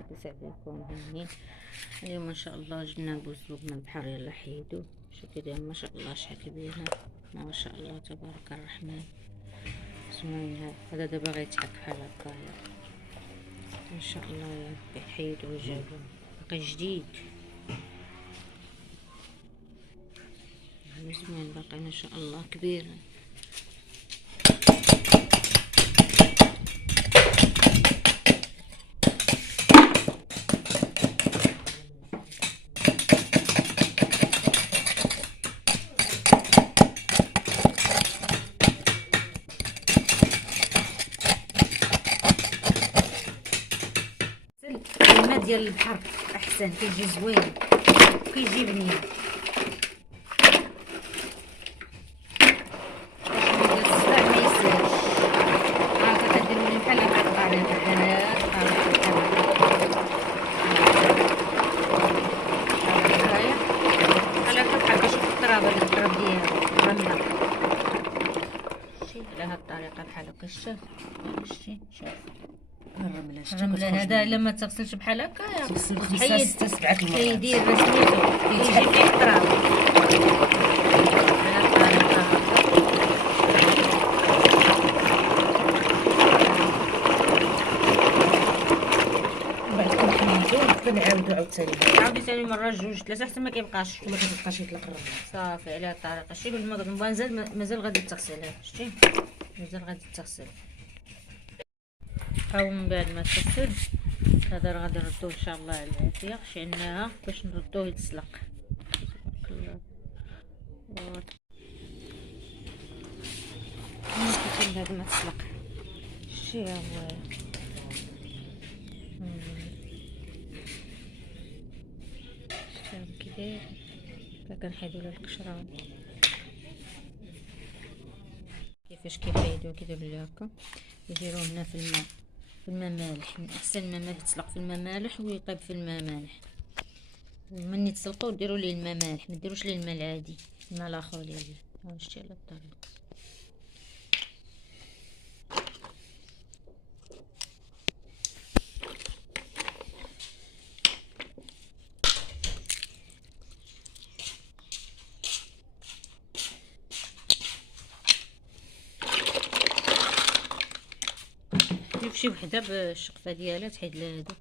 لاباس عليكم هانيين. اليوم ان شاء الله جبنا بوزوق من البحر. يلا حيدو شوفوا دايما ما شاء الله شحال كبيره، ما شاء الله تبارك الرحمن. زوين هذا دابا غيتحك بحال هكايا ان شاء الله. يحيدو ويجابو باقي جديد زوين، باقي ما شاء الله كبير. الماء ديال البحر احسن، كيجي زوين كيجي بنين. الصباح ما يسالش، عارفه كديروا لي بحال هكا القناه بحال هكا بحال كتشوف التراب، هذا التراب ديالها الرمله. شتي على هاد الطريقه بحال هكا. شتي شوف الرمله هذا لما تغسلش بحال هكا تغسل 5 6 7 المرات كيدير سميتو كيجي فيه التراب. بعد كنحيدو كنعاودو عاودي ثاني مره جوج ثلاثه حتى ما كيبقاش يطلق الرمل صافي. على هاد الطريقه شتي قبل ما نبغى مازال غادي تغسل. شتي مازال غادي تغسل. او من بعد ما تغسل هذا راه غادي نردوه ان شاء الله على العافيه. شعناها باش نردوه يتسلق. ممكن هذا ما تسلق. شتي ها هو شتي كيداير. كنحيدو له القشره كيفاش كيحيدو كي دابا هكا. يديروه هنا في الماء، في الماء مالح. من احسن الماء مالح يتسلق في الماء مالح ويطيب في الماء مالح. ومن تسلقوا ديروا ليه الماء مالح، ما ديروش ليه الماء العادي، الماء الاخر ديال شتي على الطريقه. شوف شي وحده بالشقفه ديالها تحيد لها هذوك